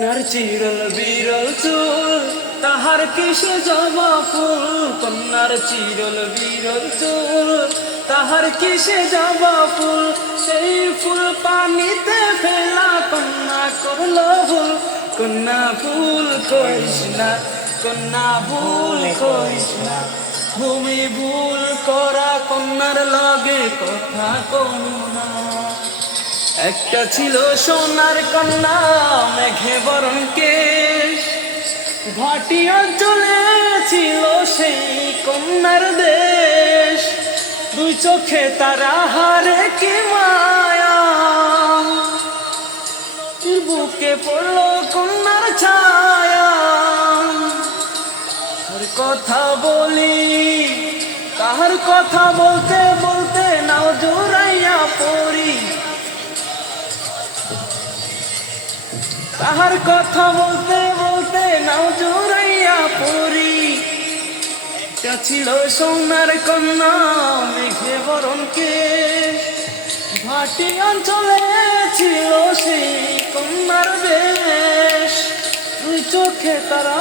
কন্যার চিরল বিরল চুল তাহার কিসে জবা ফুল, কন্যার চিরল বিরল চুল তাহার কিসে জবা ফুল, সেই ফুল পানিতে ফেলা কন্যা করলো ভুল। কন্যা ভুল করিস না, কন্যা ভুল করিস না, ভূমি ভুল করা কন্যার লগে কথা কম না। একটা ছিল সোনার কন্যা মেঘে বরণ কেশ, ঘাটি অঞ্চলে ছিল সেই কন্যার দেশ। দুই চোখে তারা হারে কি মায়া, বুকে পড়লো কন্যার ছায়া। তার কথা বলি, তাহার কথা বলতে বলতে নাও জোড়াইয়া পড়ি, তাহার কথা বলতে বলতে নাও জোড়াইয়া পড়ি। একটা ছিল সোনার কন্যা মেঘে বরণ কেশ, ঘাটি অঞ্চলে ছিল সেই কন্যার দেশ। দুই চোখে তারা